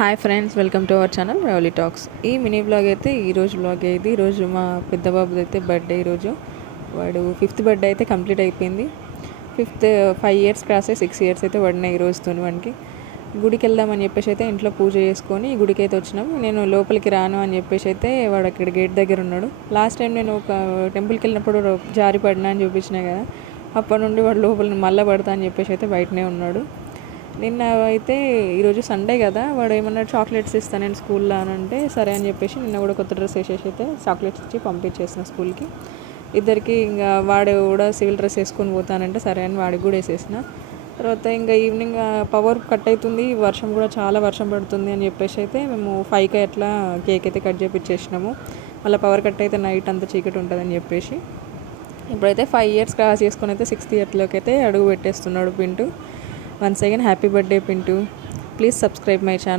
Hi friends, welcome to our channel Ravali talks. ఈ mini blog అయితే ఈరోజు బ్లాగ్ అయితే ఈరోజు మా పెద్ద బాబుది అయితే బర్త్డే. ఈరోజు వాడు 5th బర్త్డే అయితే కంప్లీట్ అయిపోయింది. 5 ఇయర్స్ క్రాస్ అయ్యి 6 ఇయర్స్ అయితే పడినాయి ఈ రోజుతో. వానికి గుడికి వెళ్దామని చెప్పేసి అయితే ఇంట్లో పూజ చేసుకొని గుడికి అయితే వచ్చినాం. నేను లోపలికి రాను అని చెప్పేసి అయితే వాడు అక్కడ గేట్ దగ్గర ఉన్నాడు. లాస్ట్ టైం నేను ఒక టెంపుల్కి వెళ్ళినప్పుడు జారి పడినా అని చూపించినా కదా, అప్పటి నుండి వాడు లోపల మళ్ళీ పడతా అని చెప్పేసి అయితే బయటనే ఉన్నాడు. నిన్న అయితే ఈరోజు సండే కదా, వాడు ఏమన్నాడు చాక్లెట్స్ ఇస్తాను నేను స్కూల్లో అని అంటే సరే అని చెప్పేసి నిన్న కూడా కొత్త డ్రెస్ వేసేసి అయితే చాక్లెట్స్ ఇచ్చి పంపించేసిన స్కూల్కి. ఇద్దరికి ఇంకా వాడు కూడా సివిల్ డ్రెస్ వేసుకొని పోతానంటే సరే అని వాడికి కూడా వేసేసిన. తర్వాత ఇంకా ఈవినింగ్ పవర్ కట్ అవుతుంది, వర్షం కూడా చాలా వర్షం పడుతుంది అని చెప్పేసి అయితే మేము 5కి అట్లా కేక్ అయితే కట్ చేపించేసినాము. మళ్ళీ పవర్ కట్ అయితే నైట్ అంతా చీకటి ఉంటుందని చెప్పేసి ఇప్పుడైతే 5 ఇయర్స్ క్రాస్ చేసుకొని అయితే 6th ఇయర్లోకి అయితే అడుగు పెట్టేస్తున్నాడు Pintu. Once again, happy birthday Pintu. Please subscribe my channel.